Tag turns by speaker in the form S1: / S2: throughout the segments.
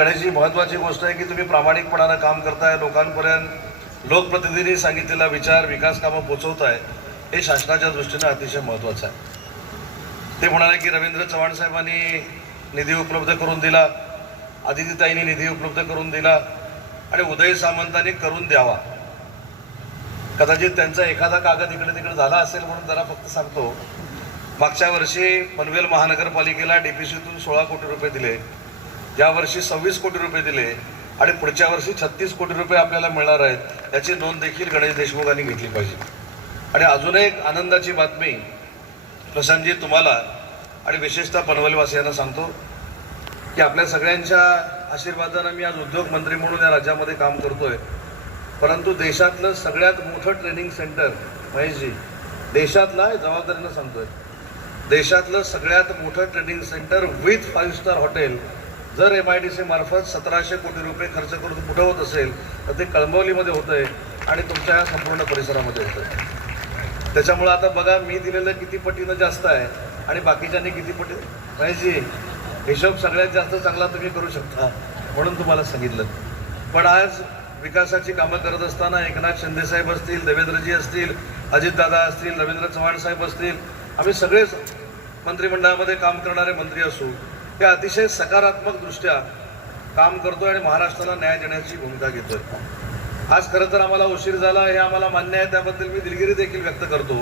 S1: सगळ्याची महत्त्वाची गोष्ट आहे की तुम्ही प्रामाणिकपणानं काम करताय लोकांपर्यंत लोकप्रतिनिधींनी सांगितलेला विचार विकास कामं पोचवताय हे शासनाच्या दृष्टीनं अतिशय महत्त्वाचं आहे. ते म्हणाले की रवींद्र चव्हाण साहेबांनी निधी उपलब्ध करून दिला आदितीताईंनी निधी उपलब्ध करून दिला आणि उदय सामंतांनी करून द्यावा. कदाचित त्यांचा एखादा कागद इकडे तिकडे झाला असेल म्हणून जरा फक्त सांगतो. मागच्या वर्षी पनवेल महानगरपालिकेला डीपीसीतून सोळा कोटी रुपये दिले. यावर्षी सव्वीस कोटी रुपये दिले आणि पुढच्या वर्षी छत्तीस कोटी रुपये आपल्याला मिळणार आहेत याची नोंद देखील गणेश देशमुखांनी घेतली पाहिजे. आणि अजून एक आनंदाची बातमी प्रशांतजी तुम्हाला आणि विशेषतः पनवेलवासियांना सांगतो की आपल्या सगळ्यांच्या आशीर्वादानं मी आज उद्योग मंत्री म्हणून या राज्यामध्ये काम करतोय. परंतु देशातलं सगळ्यात मोठं ट्रेनिंग सेंटर महेशजी देशातला जबाबदारीनं सांगतोय. देशातलं सगळ्यात मोठं training centre with five star hotel जर एम आय डी सी मार्फत सतराशे कोटी रुपये खर्च करून कुठं होत असेल तर ते कळंबवलीमध्ये होतंय आणि तुमच्या या संपूर्ण परिसरामध्ये होतंय. त्याच्यामुळं आता बघा मी दिलेलं किती पटीनं जास्त आहे आणि बाकीच्यांनी किती पटी पाहिजे हिशोब सगळ्यात जास्त चांगला तुम्ही करू शकता म्हणून तुम्हाला सांगितलं. पण आज विकासाची कामं करत असताना एकनाथ शिंदेसाहेब असतील देवेंद्रजी असतील अजितदादा असतील रवींद्र चव्हाण साहेब असतील आम्ही सगळेच मंत्रिमंडळामध्ये काम करणारे मंत्री असू त्या अतिशय सकारात्मक दृष्ट्या काम करतोय आणि महाराष्ट्राला न्याय देण्याची भूमिका घेतोय. आज खरं तर आम्हाला उशीर झाला हे आम्हाला मान्य आहे त्याबद्दल मी दिलगिरी देखील व्यक्त करतो.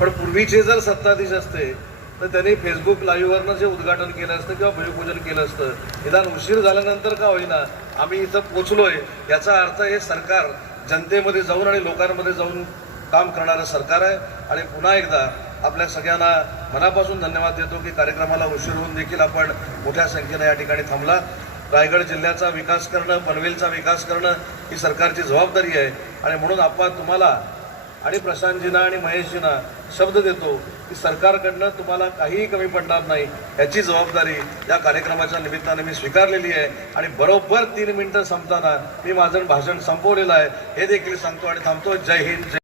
S1: पण पूर्वीचे जर सत्ताधीश असते तर त्यांनी फेसबुक लाईव्हवरनं जे उद्घाटन केलं असतं किंवा भूमिपूजन केलं असतं निदान उशीर झाल्यानंतर का होईना आम्ही इथं पोचलोय याचा अर्थ हे सरकार जनतेमध्ये जाऊन आणि लोकांमध्ये जाऊन काम करणारं सरकार आहे. आणि पुन्हा एकदा आपल्या सगळ्यांना मनापासून धन्यवाद देतो की कार्यक्रमाला उशीर होऊन देखील आपण मोठ्या संख्येनं या ठिकाणी थांबला. रायगड जिल्ह्याचा विकास करणं पनवेलचा विकास करणं ही सरकारची जबाबदारी आहे. आणि म्हणून आपण तुम्हाला आणि प्रशांतजींना आणि महेशजींना शब्द देतो की सरकारकडनं तुम्हाला काहीही कमी पडणार नाही याची जबाबदारी या कार्यक्रमाच्या निमित्ताने मी स्वीकारलेली आहे. आणि बरोबर तीन मिनटं संपताना मी माझं भाषण संपवलेलं आहे. हे देखील सांगतो आणि थांबतो. जय हिंद जय